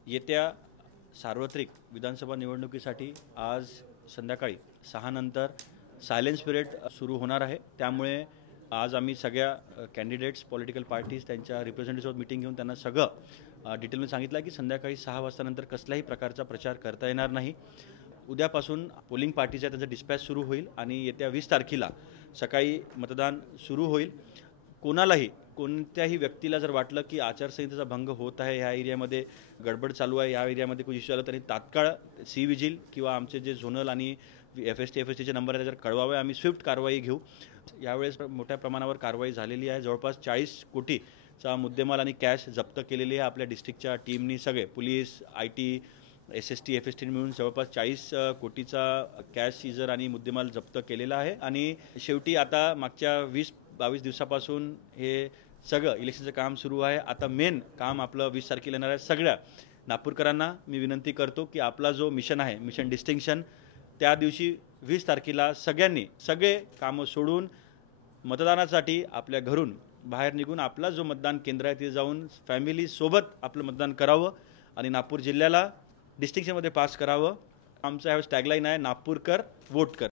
येत्या सार्वत्रिक विधानसभा निवडणुकीसाठी आज संध्याकाळी 6 नंतर सायलेन्स पिरियड सुरू होणार आहे। त्यामुळे आज आम्ही सगळ्या कॅन्डिडेट्स, पॉलिटिकल पार्टीज त्यांच्या रिप्रेझेंटेटिव्हसोबत मीटिंग घेऊन त्यांना सगळं डिटेलमध्ये सांगितलं की संध्याकाळी 6 वाजतानंतर कसल्याही प्रकारचा प्रचार करता येणार नाही। उद्यापासून पोलिंग पार्टीचा त्यांचा डिस्पॅच सुरू होईल आणि येत्या 20 तारखेला सकाळी मतदान सुरू होईल। कोणालाही कोणत्याही व्यक्तीला जर वाटलं की आचारसंहितेचा भंग होत आहे, ह्या एरियामध्ये गडबड चालू आहे, या एरियामध्ये काही इश्यू आला तरी तात्काळ सी विजिल किंवा आमचे जे झोनल आणि FSTचे नंबर आहे त्याच्यावर कळवावे। आम्ही स्विफ्ट कारवाई घेऊ। यावेळेस मोठ्या प्रमाणावर कारवाई झालेली आहे। जवळपास 40 कोटीचा मुद्देमाल आणि कॅश जप्त केलेली आहे आपल्या डिस्ट्रिक्टच्या टीमनी। सगळे पोलीस, IT, SST, FST मिळून जवळपास 40 कोटीचा कॅश सीजर आणि मुद्देमाल जप्त केलेला आहे। आणि शेवटी आता मागच्या 20-22 दिवसापासून हे सगळं इलेक्शनचं काम सुरू आहे। आता मेन काम आपलं 20 तारखेला येणार आहे। सगळ्या नागपूरकरांना मी विनंती करतो की आपला जो मिशन आहे, मिशन डिस्टिंक्शन, त्या दिवशी 20 तारखेला सगळ्यांनी सगळे कामं सोडून मतदानासाठी आपल्या घरून बाहेर निघून आपला जो मतदान केंद्र आहे तिथे जाऊन फॅमिलीसोबत आपलं मतदान करावं आणि नागपूर जिल्ह्याला डिस्टिंक्शनमध्ये पास करावं। आमचा ह्यावेळेस टॅगलाईन आहे, नागपूरकर वोट कर।